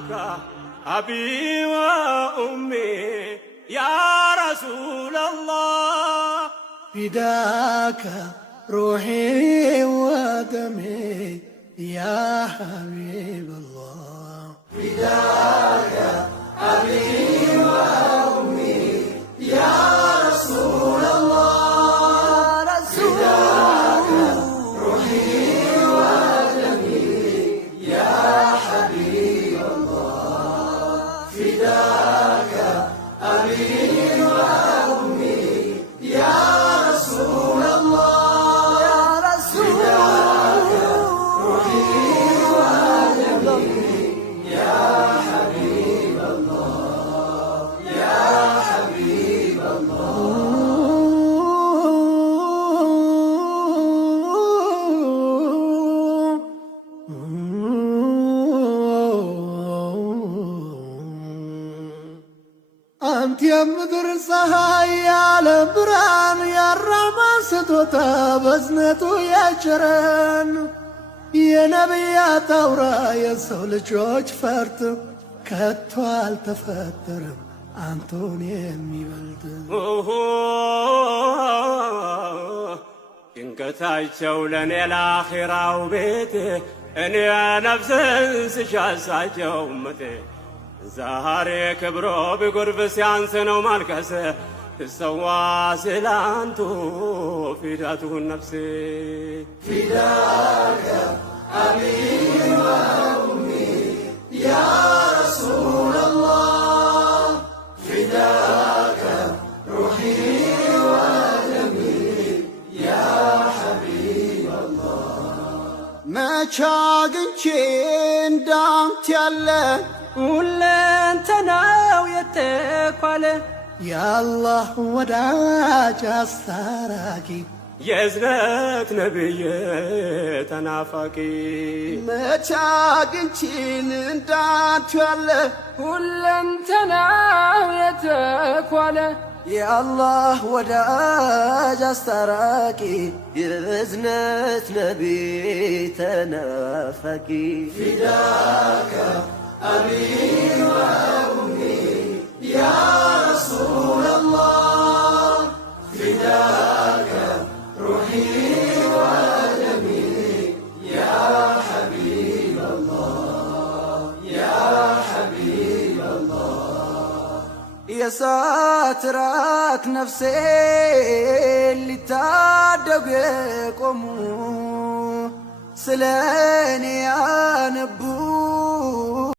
فداك أبي وأمي يا رسول الله فداك روحي ودمي يا حبيب الله فداك أبي وأمي يا رسول الله فداك روحي ودمي يا حبيب الله فداك أبي وأمي يا رسول الله يا رسول الله روحي ودمي يا حبيب الله يا حبيب أنت يا مدر ፀሐይ የዓለም ብርሃን የአራማን ስጦታ በዝነቱ ያጭረን የነቢያት አውራ የሰው ልጆች ፈርጥ ከቶ አልተፈጠረም አንቶን የሚበልጥ ጭንቀታቸው ለእኔ ለአኺራው ቤቴ እኔ ነፍስን ስሻሳቸው እመቴ ዛሬ ክብሮ ቢጎርፍ ሲያንስ ነው ማልቀስ ትሰዋ ስላንቱ ፊዳቱን ነፍሴ فداك أبي وأمي يا رسول الله فداك روحي ودمي يا حبيب الله መቻ አግኝቼ እንዳንተ ያለ ሁለንተናው የተኳለ የአላህ ወዳጅ አስታራቂ የእዝነት ነብይ ተናፋቂ መቻ አግኝቼን እንዳንተ ያለ ሁለንተናው የተኳለ የአላህ ወዳጅ አስታራቂ የእዝነት ነቢይ ተናፋቂ فداك أبي وأمي يا رسول الله فداك روحي ودمي يا حبيب الله يا حبيب الله የእሳት ራት ነፍሴ ሊታደጉ የቆሙ ስለ እኔ ያነቡ